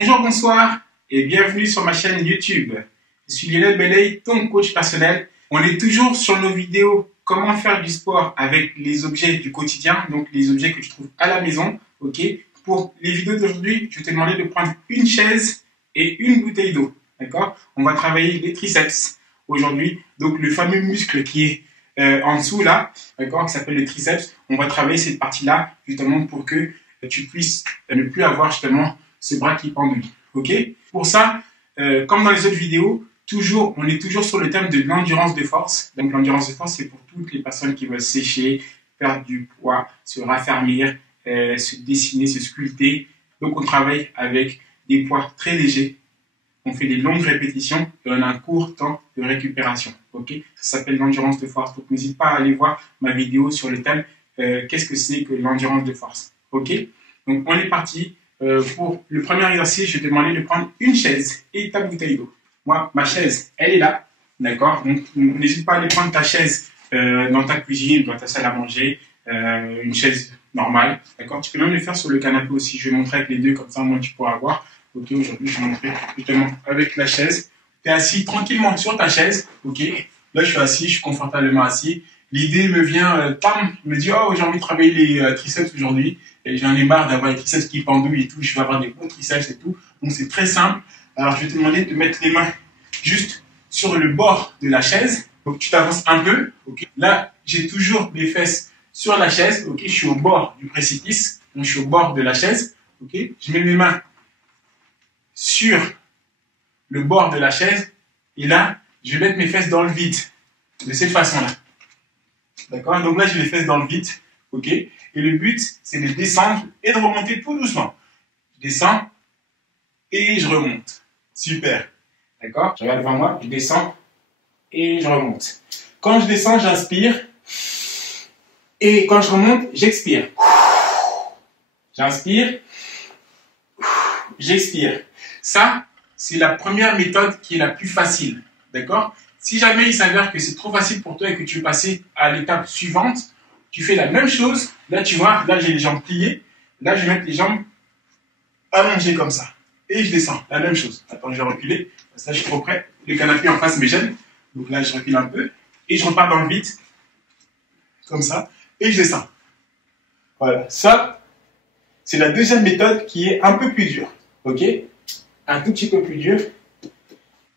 Bonjour, bonsoir et bienvenue sur ma chaîne YouTube. Je suis Lionel Belley, ton coach personnel. On est toujours sur nos vidéos comment faire du sport avec les objets du quotidien, donc les objets que tu trouves à la maison. Ok. Pour les vidéos d'aujourd'hui, je vais te demander de prendre une chaise et une bouteille d'eau. D'accord. On va travailler les triceps aujourd'hui, donc le fameux muscle qui est en dessous là, d'accord, qui s'appelle le triceps. On va travailler cette partie-là justement pour que tu puisses ne plus avoir justement ce bras qui pendule. Ok. Pour ça, comme dans les autres vidéos, on est toujours sur le thème de l'endurance de force. Donc l'endurance de force, c'est pour toutes les personnes qui veulent sécher, perdre du poids, se raffermir, se dessiner, se sculpter. Donc on travaille avec des poids très légers. On fait des longues répétitions et on a un court temps de récupération. Ok, ça s'appelle l'endurance de force. Donc n'hésite pas à aller voir ma vidéo sur le thème qu'est-ce que c'est que l'endurance de force. Ok, donc on est parti. Pour le premier exercice, je vais te demander de prendre une chaise et ta bouteille d'eau. Moi, ma chaise, elle est là. D'accord. Donc n'hésite pas à aller prendre ta chaise dans ta cuisine, dans ta salle à manger, une chaise normale. D'accord. Tu peux même le faire sur le canapé aussi. Je vais montrer avec les deux, comme ça, moi, tu pourras voir. Ok, aujourd'hui, je vais montrer justement avec la chaise. Tu es assis tranquillement sur ta chaise. Ok, là, je suis assis, je suis confortablement assis. L'idée me vient, je me dis, oh, j'ai envie de travailler les triceps aujourd'hui. Et j'en ai marre d'avoir les triceps qui pendouillent et tout. Je vais avoir des bons triceps et tout. Donc, c'est très simple. Alors, je vais te demander de mettre les mains juste sur le bord de la chaise. Donc, tu t'avances un peu. Ok, là, j'ai toujours mes fesses sur la chaise. Ok, je suis au bord du précipice. Donc, je suis au bord de la chaise. Ok, je mets mes mains sur le bord de la chaise et là, je vais mettre mes fesses dans le vide de cette façon-là. D'accord? Donc là, j'ai les fesses dans le vide. Ok? Et le but, c'est de descendre et de remonter tout doucement. Je descends et je remonte. Super. D'accord? Je regarde devant moi, je descends et je remonte. Quand je descends, j'inspire et quand je remonte, j'expire. J'inspire, j'expire. Ça, c'est la première méthode qui est la plus facile. D'accord? Si jamais il s'avère que c'est trop facile pour toi et que tu veux passer à l'étape suivante, tu fais la même chose. Là, tu vois, là, j'ai les jambes pliées. Là, je vais mettre les jambes allongées comme ça. Et je descends. La même chose. Attends, je vais reculer. Parce que là, je suis trop près. Le canapé en face me gêne. Donc là, je recule un peu. Et je repars dans le vide. Comme ça. Et je descends. Voilà. Ça, c'est la deuxième méthode qui est un peu plus dure. OK? Un tout petit peu plus dur.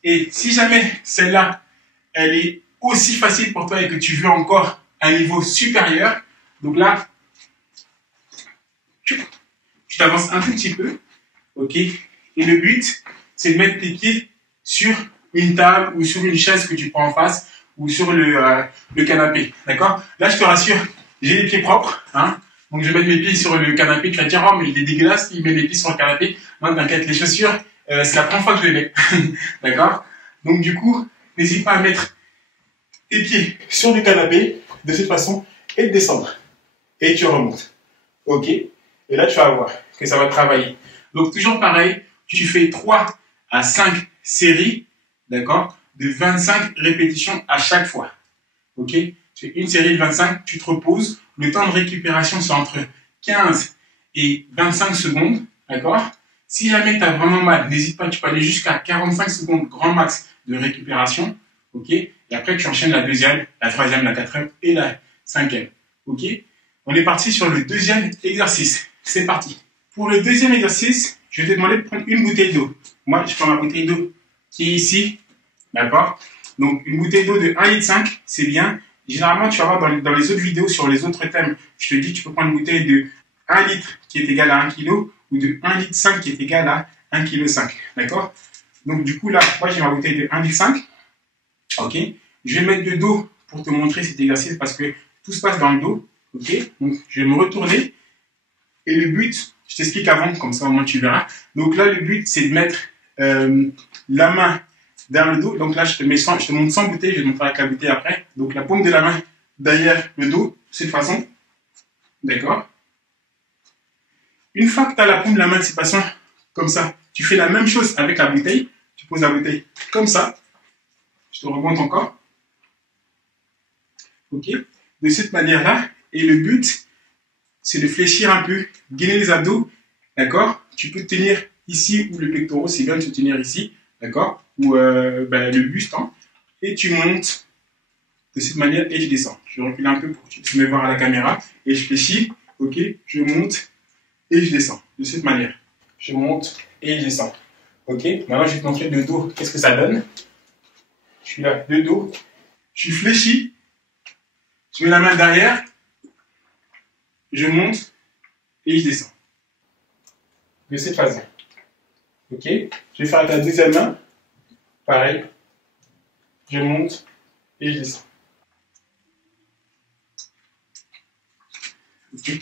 Et si jamais celle-là, elle est aussi facile pour toi et que tu veux encore un niveau supérieur, donc là, tu t'avances un tout petit peu, ok? Et le but, c'est de mettre tes pieds sur une table ou sur une chaise que tu prends en face ou sur le canapé, d'accord? Là, je te rassure, j'ai les pieds propres, hein? Donc, je vais mettre mes pieds sur le canapé. Tu vas te dire, oh, mais il est dégueulasse, il met les pieds sur le canapé. Non, t'inquiète, les chaussures, c'est la première fois que je les mets. D'accord? Donc, du coup, n'hésite pas à mettre tes pieds sur le canapé de cette façon et de descendre. Et tu remontes. OK? Et là, tu vas voir que ça va travailler. Donc, toujours pareil, tu fais 3 à 5 séries, d'accord? De 25 répétitions à chaque fois. OK? Tu fais une série de 25, tu te reposes. Le temps de récupération, c'est entre 15 et 25 secondes, d'accord? Si jamais tu as vraiment mal, n'hésite pas, tu peux aller jusqu'à 45 secondes grand max de récupération, ok? Et après, tu enchaînes la deuxième, la troisième, la quatrième et la cinquième, ok? On est parti sur le deuxième exercice. C'est parti. Pour le deuxième exercice, je vais te demander de prendre une bouteille d'eau. Moi, je prends ma bouteille d'eau qui est ici, d'accord? Donc, une bouteille d'eau de 1,5 litre, c'est bien. Généralement, tu vas voir dans les autres vidéos sur les autres thèmes, je te dis, tu peux prendre une bouteille de 1 litre qui est égale à 1 kg ou de 1,5 litre qui est égal à 1,5 kg. D'accord? Donc, du coup, là, moi, j'ai ma bouteille de 1,5 litre. OK? Je vais mettre de dos pour te montrer cet exercice parce que tout se passe dans le dos. OK? Donc, je vais me retourner. Et le but, je t'explique avant, comme ça, au moins, tu verras. Donc, là, le but, c'est de mettre la main vers le dos. Donc là, je te montre sans bouteille, je vais te montrer avec la bouteille après. Donc la paume de la main derrière le dos, de cette façon. D'accord? Une fois que tu as la paume de la main de cette façon, comme ça, tu fais la même chose avec la bouteille. Tu poses la bouteille comme ça. Je te remonte encore. Ok? De cette manière-là. Et le but, c'est de fléchir un peu, gainer les abdos. D'accord? Tu peux tenir ici ou le pectoral, c'est bien de se tenir ici, d'accord, ou le buste, hein, et tu montes de cette manière et je descends. Je recule un peu pour que tu puisses me voir à la caméra et je fléchis, ok, je monte et je descends de cette manière. Je monte et je descends. Ok, maintenant je vais te montrer de dos qu'est-ce que ça donne. Je suis là, de dos, je suis fléchi, je mets la main derrière, je monte et je descends. De cette façon. Ok, je vais faire avec la deuxième main, pareil, je monte et je descends. Okay.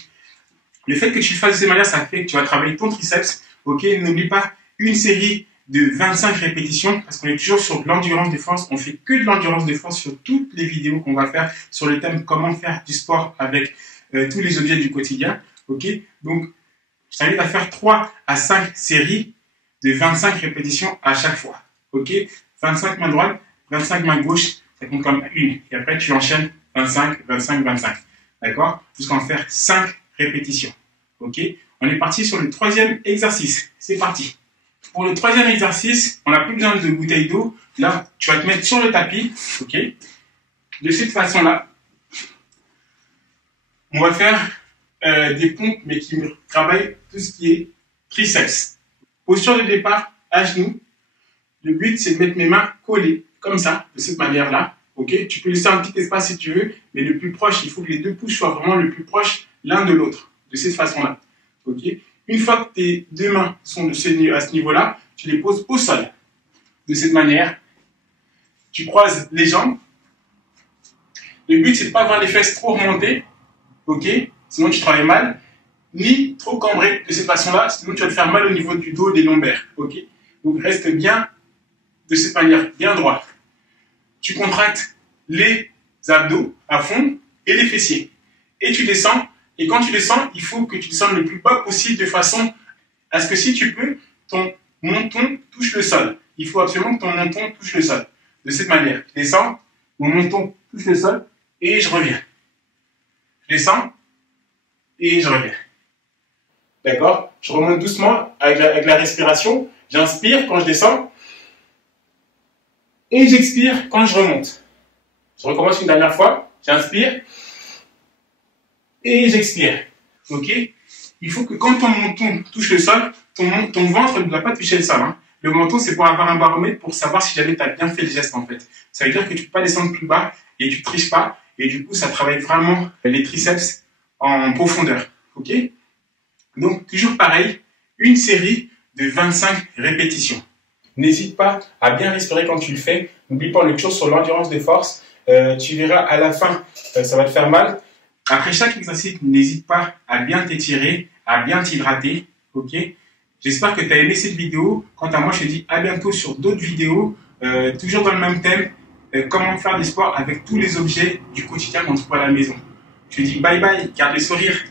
Le fait que tu le fasses de cette manière, ça fait que tu vas travailler ton triceps. Ok, n'oublie pas une série de 25 répétitions parce qu'on est toujours sur de l'endurance de force. On fait que de l'endurance de force sur toutes les vidéos qu'on va faire sur le thème comment faire du sport avec tous les objets du quotidien. Ok, donc je t'invite à faire 3 à 5 séries de 25 répétitions à chaque fois. Ok, 25 main droite, 25 main gauche, ça compte comme une. Et après tu enchaînes 25, 25, 25. D'accord? Jusqu'à en faire 5 répétitions. Ok? On est parti sur le troisième exercice. C'est parti. Pour le troisième exercice, on n'a plus besoin de bouteille d'eau. Là, tu vas te mettre sur le tapis. Ok? De cette façon-là, on va faire des pompes, mais qui travaillent tout ce qui est triceps. Posture de départ, à genoux. Le but, c'est de mettre mes mains collées, comme ça, de cette manière-là. Ok, tu peux laisser un petit espace si tu veux, mais le plus proche, il faut que les deux pouces soient vraiment le plus proches l'un de l'autre, de cette façon-là. Ok, une fois que tes deux mains sont à ce niveau-là, tu les poses au sol, de cette manière. Tu croises les jambes. Le but, c'est de ne pas avoir les fesses trop remontées, ok, sinon tu travailles mal, ni trop cambré de cette façon-là, sinon tu vas te faire mal au niveau du dos, des lombaires. Ok, donc reste bien de cette manière, bien droit. Tu contractes les abdos à fond et les fessiers. Et tu descends. Et quand tu descends, il faut que tu descendes le plus bas possible de façon à ce que si tu peux, ton menton touche le sol. Il faut absolument que ton menton touche le sol. De cette manière. Je descends, mon menton touche le sol et je reviens. Je descends et je reviens. D'accord? Je remonte doucement avec la respiration. J'inspire quand je descends. Et j'expire quand je remonte. Je recommence une dernière fois. J'inspire. Et j'expire. Ok? Il faut que quand ton menton touche le sol, ton ventre ne doit pas toucher le sol. Hein. Le menton, c'est pour avoir un baromètre pour savoir si jamais tu as bien fait le geste en fait. Ça veut dire que tu ne peux pas descendre plus bas et tu ne triches pas. Et du coup, ça travaille vraiment les triceps en profondeur. Ok? Donc, toujours pareil, une série de 25 répétitions. N'hésite pas à bien respirer quand tu le fais. N'oublie pas, on est toujours sur l'endurance de force. Tu verras à la fin, ça va te faire mal. Après chaque exercice, n'hésite pas à bien t'étirer, à bien t'hydrater. Ok? J'espère que tu as aimé cette vidéo. Quant à moi, je te dis à bientôt sur d'autres vidéos, toujours dans le même thème. Comment faire du sport avec tous les objets du quotidien qu'on trouve à la maison. Je te dis bye bye, garde le sourire.